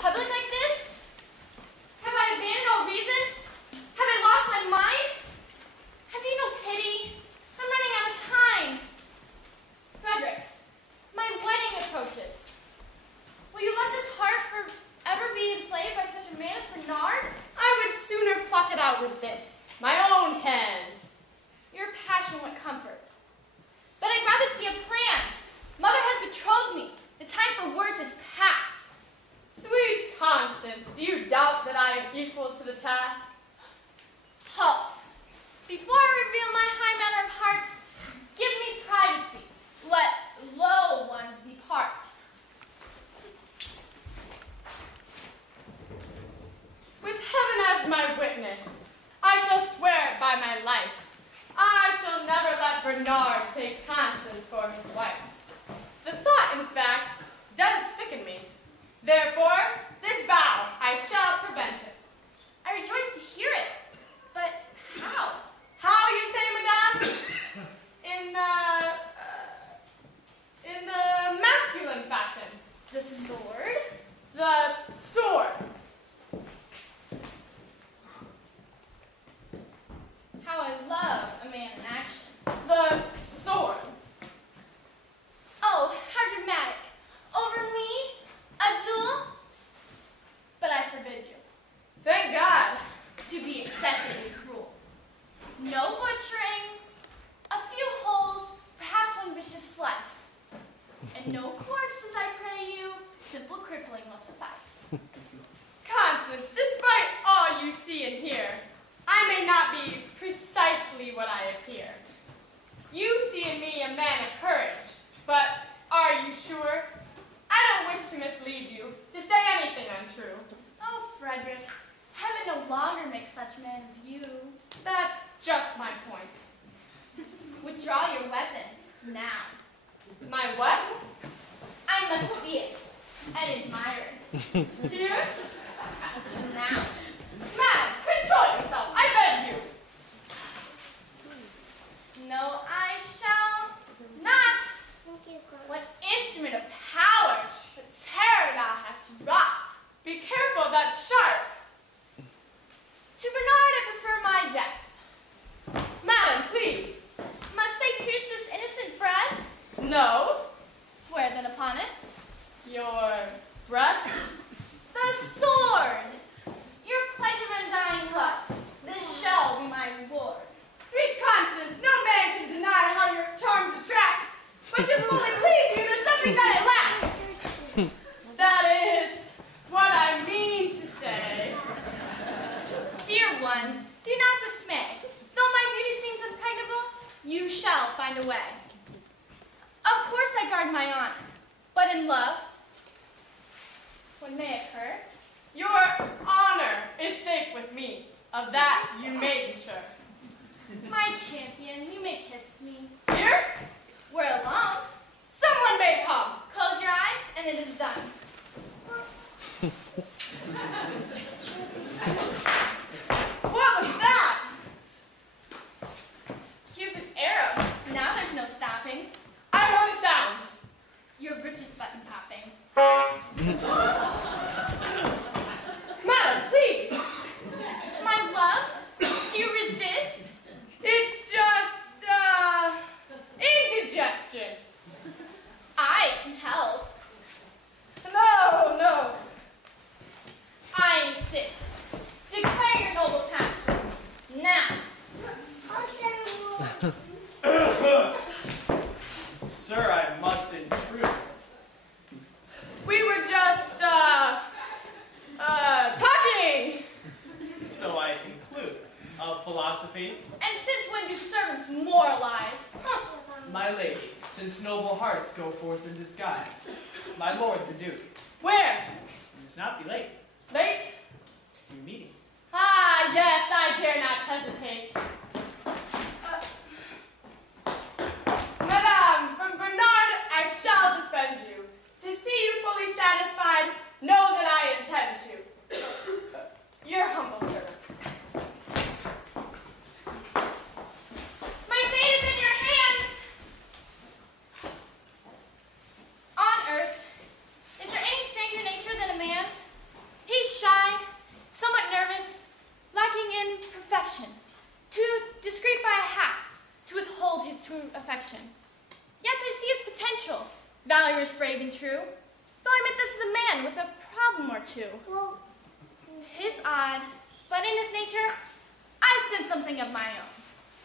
public like this? Have I abandoned all reason? Have I lost my mind? Have you no pity? I'm running out of time. Frederick, my wedding approaches. Will you let this heart forever be enslaved by such a man as Bernard? I would sooner pluck it out with this, my own hand. Your passion would comfort. But I'd rather see a plan. Mother has betrothed me. The time for words is past. Sweet Constance, do you doubt that I am equal to the task? Halt. Before I reveal my high manner of heart, give me privacy. Let low ones depart. With heaven as my witness, I shall swear by my life. I shall never let Bernard take Constance for his wife. The thought, in fact, does sicken me. Therefore, this vow I shall prevent it. I rejoice to hear it. But how? How you say, madame? In the masculine fashion. The sword? The sword. How I love a man in action. The sword. Oh, how dramatic. Over me? A duel? But I forbid you. Thank God. To be excessively cruel. No butchering. A few holes, perhaps one vicious slice. And no corpses, I pray you. Simple crippling will suffice. Constance, despite all you see and hear, I may not be precisely what I appear. You see in me a man of courage, but are you sure? I don't wish to mislead you, to say anything untrue. Oh, Frederick, heaven no longer makes such men as you. That's just my point. Withdraw your weapon, now. My what? I must see it, and admire it. Here? Now. Madam, control yourself, I beg you. No, I shall not. What instrument of power, the terror thou hast wrought. Be careful, that's sharp. To Bernard I prefer my death. Madam, please. Must I pierce this innocent breast? No. Swear then upon it. Your breast? The sword. Your pleasure in dying love. This shall be my reward. Sweet Constance, no man can deny how your charms attract. But to fully please you, there's something that I lack. That is what I mean to say. Dear one, do not dismay. Though my beauty seems impregnable, you shall find a way. Of course I guard my honor, but in love, what may occur? Your honor is safe with me. Of that you may be sure. My champion, you may kiss me. Here? We're alone. Someone may come. Close your eyes, and it is done. What was that? Cupid's arrow. Now there's no stopping. I want a sound. Your breeches button popping. Madam, please. My love, do you resist? It's just, indigestion. I can help. No, no. I insist. Declare your noble passion. Now. Sir, I must intrude. We were just, talking. So I conclude. Of philosophy, And since when do servants moralize? my lady, since noble hearts go forth in disguise. My lord, the duke. Where? You must not be late. Late? Your meeting. Ah, yes, I dare not hesitate. Madame, from Bernard I shall defend you. To see you fully satisfied, know that I intend to. Your humble servant. My fate is in your hands. On earth, is there any stranger nature than a man's? affection. Yet I see his potential, valorous, brave, and true. Though I admit this is a man with a problem or two. Well, 'Tis odd, but in his nature, I sense something of my own.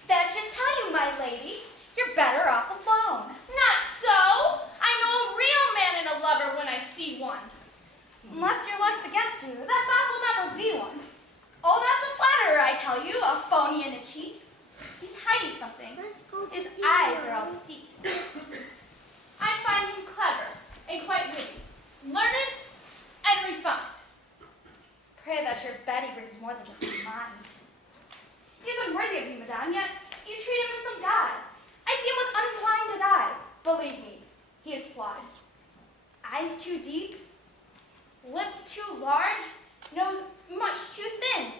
that should tell you, my lady. You're better off alone. Not so! I know a real man and a lover when I see one. Unless your luck's against you, that Bob will never be one. Oh, that's a flatterer, I tell you, a phony and a cheat. He's hiding something. His eyes are all deceit. I find him clever and quite witty, learned and refined. Pray that your Betty brings more than just his mind. He is unworthy of you, madame, yet you treat him as some god. I see him with unblinded eye. Believe me, he is flawed. Eyes too deep, lips too large, nose much too thin.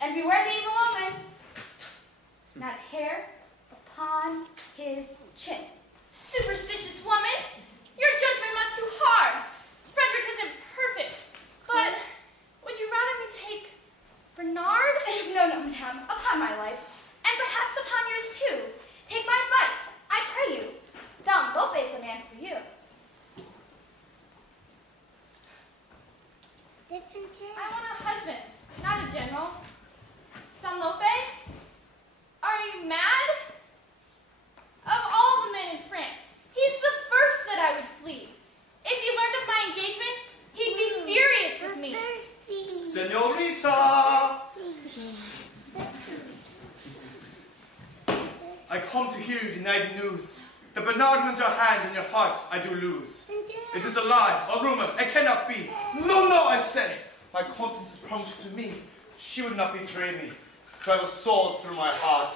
And beware the evil omen. Not a hair upon his chin. Superstitious woman, your judgment must too hard. Frederick isn't perfect, but would you rather me take Bernard? No, madame, upon my life, and perhaps upon yours too. Take my advice, I pray you. Don Lope is the man for you. I want a husband, not a general. Don Lope, are you mad? Of all the men in France, he's the first that I would flee. If he learned of my engagement, he'd be furious with me. Senorita! I come to hear you deny the news. The Bernard wins your hand and your heart I do lose. It is a lie, a rumor, it cannot be. No, no, I say. My conscience is promised to me. She would not betray me. For I was sold through my heart.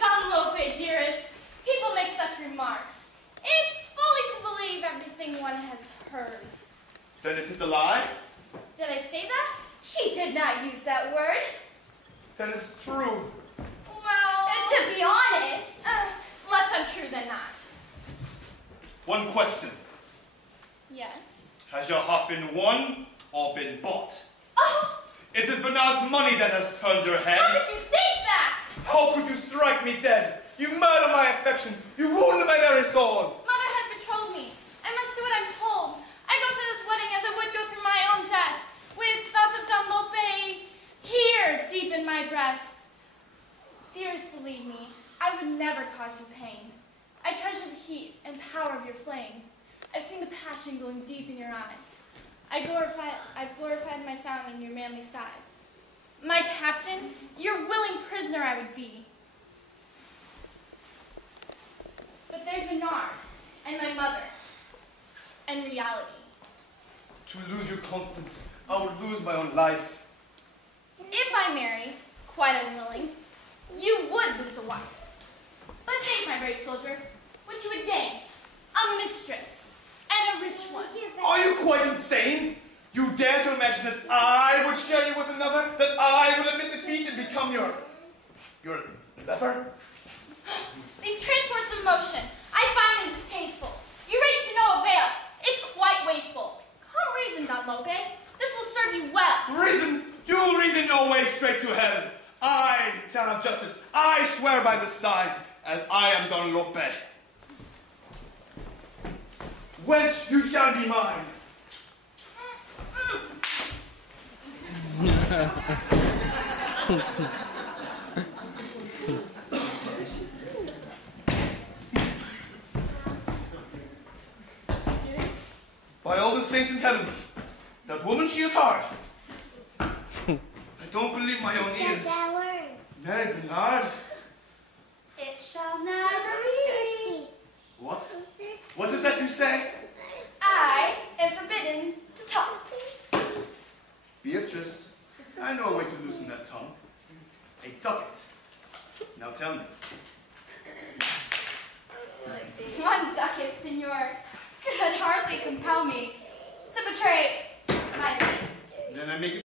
Don Lope, dearest, people make such remarks. It's folly to believe everything one has heard. Then it is a lie? Did I say that? She did not use that word. Then it's true. Well, To be honest. less untrue than not. One question. Yes. Has your heart been won or been bought? Oh, It is Bernard's money that has turned your head. how did you think that? How could you strike me dead? You murder my affection. You wound my very soul. Mother has betrothed me. I must do what I'm told. I go to this wedding as I would go through my own death, with thoughts of Don Lope here deep in my breast. Dearest, believe me, I would never cause you pain. I treasure the heat and power of your flame. I've seen the passion glowing deep in your eyes. I've glorified my sound in your manly sighs. My captain, your willing prisoner I would be. But there's Bernard, and my mother, and reality. To lose your constance, I would lose my own life. If I marry, quite unwilling, you would lose a wife. But think, my brave soldier, what you would gain, a mistress, and a rich one. Are you quite insane? You dare to imagine that I would share you with another? That I would admit defeat and become your lover? These transports of emotion, I find them distasteful. You rage to no avail. It's quite wasteful. Come reason, Don Lope. This will serve you well. Reason? You will reason no way straight to heaven. I, son of justice, I swear by the sign, as I am Don Lope. Wench, you shall be mine. By all the saints in heaven, that woman, she is hard. I don't believe my own ears. Mary Bernard? It shall never be. What? What is that you say? I am forbidden to talk. Beatrice, I know a way to loosen that tongue. A ducat. Now tell me. 1 ducat, senor, could hardly compel me to betray my faith. Then I make it